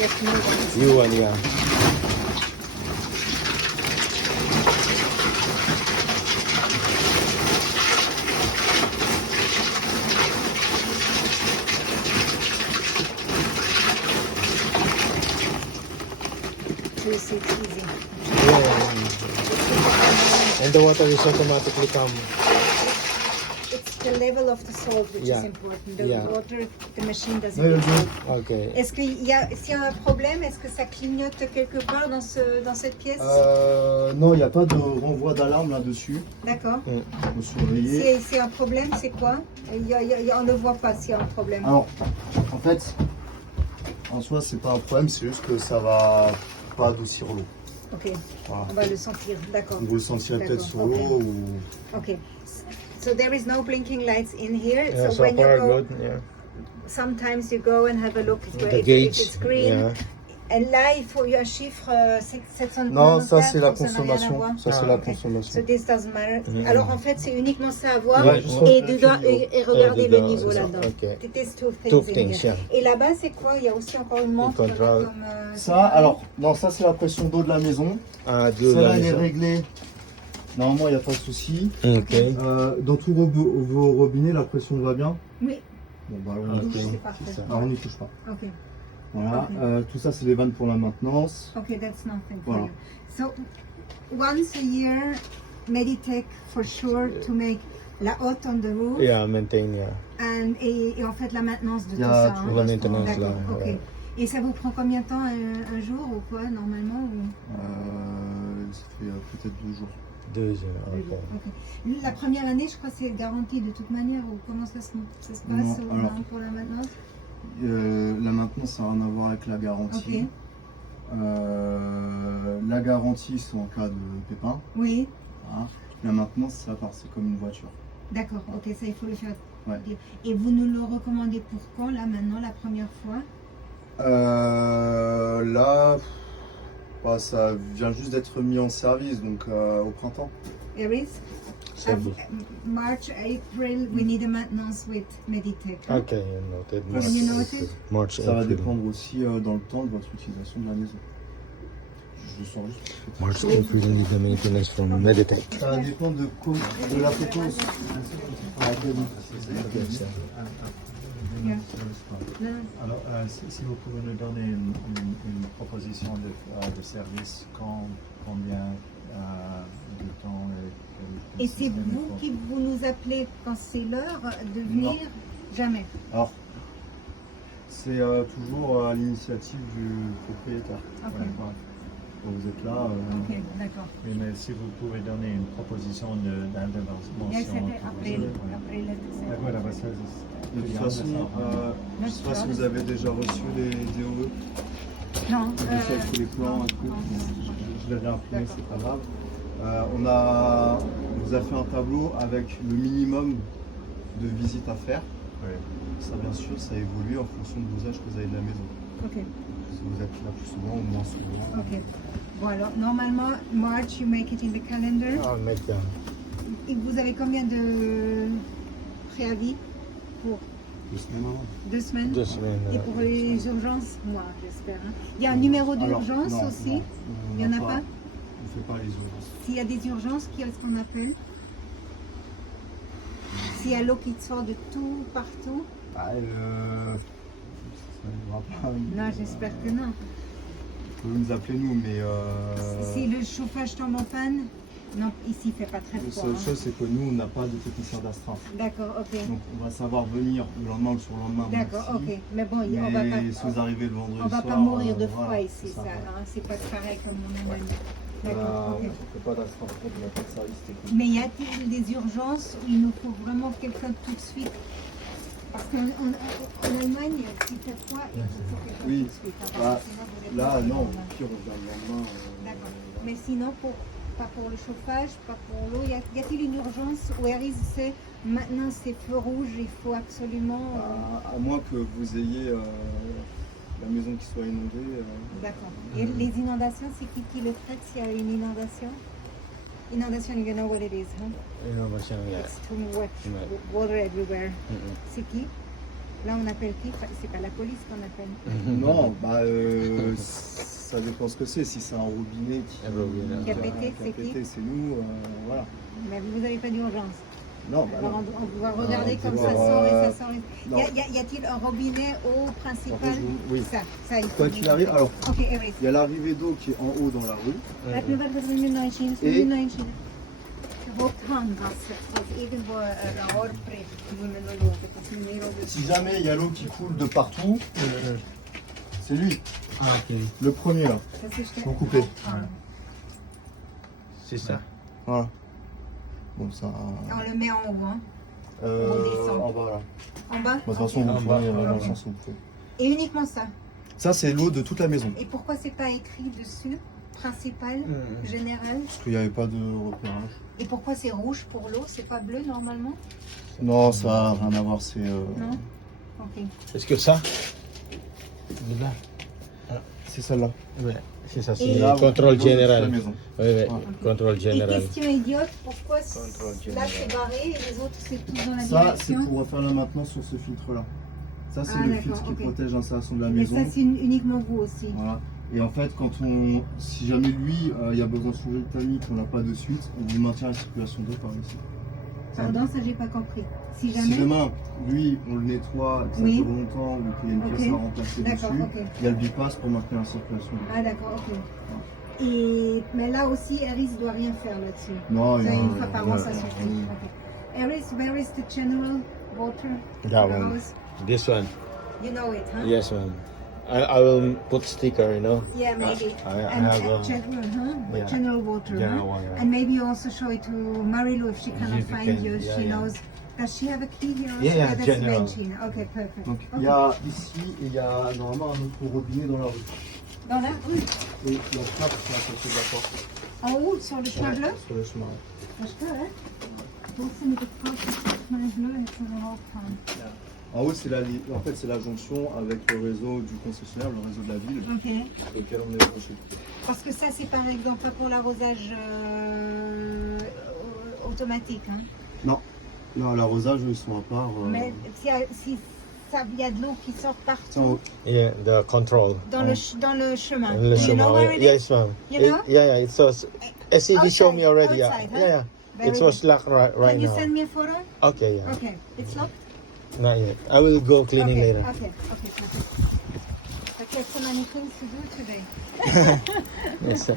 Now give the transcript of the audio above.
guess new ones. New one, yeah. So it's easy. Yeah. And the water is automatically come. It's the level of the salt which Yeah. is important. The Yeah. water, the machine doesn't Yeah, get yeah. salt. Okay. Est-ce s'il y a un problème, est-ce que ça clignote quelque part dans cette pièce? Non, il n'y a pas de renvoi d'alarme là-dessus. D'accord. Faut surveiller. Si c'est un problème, c'est quoi? On ne voit pas s'il y a un problème. Alors, en fait, en soi, c'est pas un problème, c'est juste que ça va pas adoucir l'eau. Ok, Voilà. on va le sentir, d'accord. Vous le sentirez peut-être sur D'accord, l'eau ou... Ok. So there is no blinking lights in here. Yeah, so so when you far go, good. Yeah. sometimes you go and have a look The if gauge. it's green. Yeah. Et là, il faut un chiffre 700. Non, ça c'est la ça n'a rien à consommation. voir. Ça c'est Ah, la ok. consommation. So this doesn't matter. Mhm. Alors en fait, c'est uniquement ça à voir Ouais, juste et, le dedans, niveau. et regarder le dedans, niveau c'est ça, là-dedans. ok. It is two things, Two in things, here. yeah. Et là-bas, c'est quoi? Il y a aussi encore une montre. control. comme, Ça, alors, non, ça c'est la pression d'eau de la maison. Ah, de Celle-là, la elle est maison. réglée. Normalement, il n'y a pas de souci. Ok. Dans tous vos robinets, la pression va bien. Oui, Bon, bah, on Ok. c'est parfait. C'est ça. alors, on n'y touche pas. Ok. Voilà. Ok. Tout ça, c'est les vannes pour la maintenance. Okay, that's nothing for Voilà. you. So, once a year, Meditech for sure to make la hotte on the roof Yeah, maintain, yeah. et en fait la maintenance de Il y tout a ça. tout hein. le La reste, maintenance là. D'accord, ok. ouais. Et ça vous prend combien de temps un jour ou quoi normalement Ça fait peut-être 2 jours. 2 heures, ok. Ok. La première année, je crois que c'est garanti de toute manière ou comment ça se passe Non, ou alors- non, pour la maintenance? La maintenance, ça n'a rien à voir avec la garantie. Ok. La garantie, c'est en cas de pépin. Oui, Voilà. La maintenance, c'est comme une voiture. d'accord, ok, ça il faut le faire. Ouais. Et vous nous le recommandez pour quand là maintenant, la première fois? Là, bah, ça vient juste d'être mis en service, donc au printemps. Iris? Service. March, April, we need a maintenance with Meditech. huh? Ok, noted. Can you note it? March, Ça va April. dépendre aussi dans le temps de votre utilisation de la maison. Je le sens juste. March, April, need the maintenance from Meditech. Ça dépend de la fréquence. Yeah. No. Alors, si vous pouvez nous donner une proposition de service, combien de temps Et c'est vous qui vous nous appelez quand c'est l'heure de venir? Jamais. Alors, c'est toujours à l'initiative du propriétaire. Ok. Ouais. Quand vous êtes là. Ok, d'accord. Mais si vous pouvez donner une proposition d'intervention. Yes, après, Ouais. après la D'accord, bah, ça, De toute façon, je ne sais pas si vous avez déjà reçu les DOE. Non. Avec tous les plans et tout. Je l'avais imprimé, c'est pas grave. On vous a fait un tableau avec le minimum de visites à faire. Ouais. Ça, bien sûr, ça évolue en fonction de l'usage que vous avez de la maison. Ok, Si vous êtes là plus souvent ou moins souvent. ok. Bon alors, normalement, March, you make it in the calendar. I'll make them. Et vous avez combien de préavis pour 2 semaines avant. 2 semaines? Just Et pour les urgences, moi, j'espère. hein. Il y a un numéro d'urgence Alors, non, aussi? non, Il y en a pas? On ne fait pas les urgences. S'il y a des urgences, qui est-ce qu'on appelle? S'il y a l'eau qui sort de tout, partout? Ça n'arrivera pas. Non, j'espère que non. Vous pouvez nous appeler nous, mais Si le chauffage tombe en panne? Non, ici il fait pas très la froid. seule hein. chose, c'est que nous, on n'a pas de technicien d'astreinte. D'accord, ok. Donc, on va savoir venir le lendemain ou sur le lendemain. D'accord, maxi. ok. Mais bon, Mais on va si vous arrivez le vendredi on va soir, pas mourir de voilà, froid ici, c'est ça. ouais. Hein, c'est pas pareil comme en Allemagne. On D'accord, ok. ne fait pas d'astreinte, on n'a pas de service technique. Mais y a-t-il des urgences où il nous faut vraiment quelqu'un tout de suite? Parce qu'en Allemagne, s'il fait froid, il faut quelqu'un Oui. tout de suite. hein, parce Bah, que sinon, vous êtes Là, pas non, dans au pire, on vient le lendemain. D'accord. Mais sinon, pas pour le chauffage, pas pour l'eau. Y a-t-il une urgence où Harry sait maintenant c'est feu rouge, il faut absolument. À moins que vous ayez la maison qui soit inondée. D'accord. Et les inondations, c'est qui le traite s'il y a une inondation? Inondation, you know what it is, huh? Innovation, yeah. It's too much Ouais. water everywhere. Mm-mm. C'est qui? Là, on appelle qui? C'est pas la police qu'on appelle. Non, bah, ça dépend ce que c'est. Si c'est un robinet Un robinet. Qui a pété, c'est qui? c'est nous, voilà. Mais vous n'avez pas d'urgence. Non, bah Alors, non. on va regarder on comme va ça voir, sort et ça sort. non. Y a-t-il un robinet eau principal? Oui. Ça, il faut Quoi qu'il arrive, alors, Ok, Iris. il y a l'arrivée d'eau qui est en haut dans la rue. Laat me wat we nu nog zien. Et- Hoofdhang was irgendwo een hoorpret. Die we nu lopen. Dat is nu meer op de Si jamais il y a l'eau qui coule de partout, c'est lui, Ah, ok. le premier là. Dat is de Faut couper. hoofdhang. C'est ça. Voilà. Bon, ça. On le met en haut, hein. On descend. En bas là. En bas. De toute façon, vous En le bas, prenez voilà. dans la chanson. Et uniquement ça. Ça, c'est l'eau de toute la maison. Et pourquoi c'est pas écrit dessus? Principal, général. Parce qu'il n'y avait pas de repérage. Et pourquoi c'est rouge pour l'eau? C'est pas bleu normalement? Non, ça n'a rien à voir, c'est. Non. Ok. Est-ce que ça? Là. C'est celle-là. Ouais. C'est ça, Et c'est Là, le contrôle l'eau de toute la général. maison. Oui, oui. Voilà. Contrôle Et général. question idiote, pourquoi Contrôle là général. c'est barré et les autres c'est tout dans la Ça, c'est direction? pour faire la maintenance sur ce filtre-là. Ça, c'est Ah, le d'accord, filtre qui ok. protège l'installation de la Mais maison. ça c'est uniquement vous aussi. Voilà. Et en fait, si jamais lui, il y a besoin de changer de tamis, qu'on n'a pas de suite, on vous maintient la circulation d'eau par ici. Pardon, ça j'ai pas compris. Si Si jamais. demain, lui, on le nettoie, que ça Oui. dure longtemps, ou qu'il y a une Ok. pièce à remplacer D'accord, dessus, ok. il y a le bypass pour maintenir la circulation d'eau. Ah d'accord, ok. Mais là aussi, Eris doit rien faire là-dessus. Non, Ça, il y a une fois par an, ça ouais, suffit. Ok. Eris, where is the general water? That for the one. house? This one. You know it, huh? Yes, ma'am. I will put sticker, you know. Yeah, maybe. I And have a general, huh? yeah. General water, General huh? one, yeah. And maybe you also show it to Marilu if she cannot If you find can, you. yeah, She yeah. knows. Does she have a key here? Also? Yeah, yeah, That's general. mentioned. Okay, perfect. Donc il Okay. y a ici et il y a normalement un autre robinet dans la rue. Dans la rue. Et la trappe, c'est à côté de la porte. En haut, sur le chemin bleu? Sur le chemin. Dat is goed, hè? Hoe vind ik het fout? Mijn bleu heeft er een hoop van. En haut, en fait, c'est la jonction avec le réseau du concessionnaire, le réseau de la ville, Ok. auquel on est branché. Parce que ça, c'est par exemple pas pour l'arrosage automatique. Hein. Non, là, l'arrosage, ils sont à part. Mais si ça, il y a de l'eau qui sort C'est en partout haut. Yeah, the control. dans le chemin. Le Do you chemin, know where it is? yes, ma'am. You know? Yeah, yeah. It was. SED showed me already. Yeah, Outside, huh? yeah, yeah. Very It was locked right Can you now. send me a photo? Okay, yeah. Okay, it's locked? Not yet. I will go cleaning Okay, later. okay, perfect. But you have so many things to do today. Yes, sir.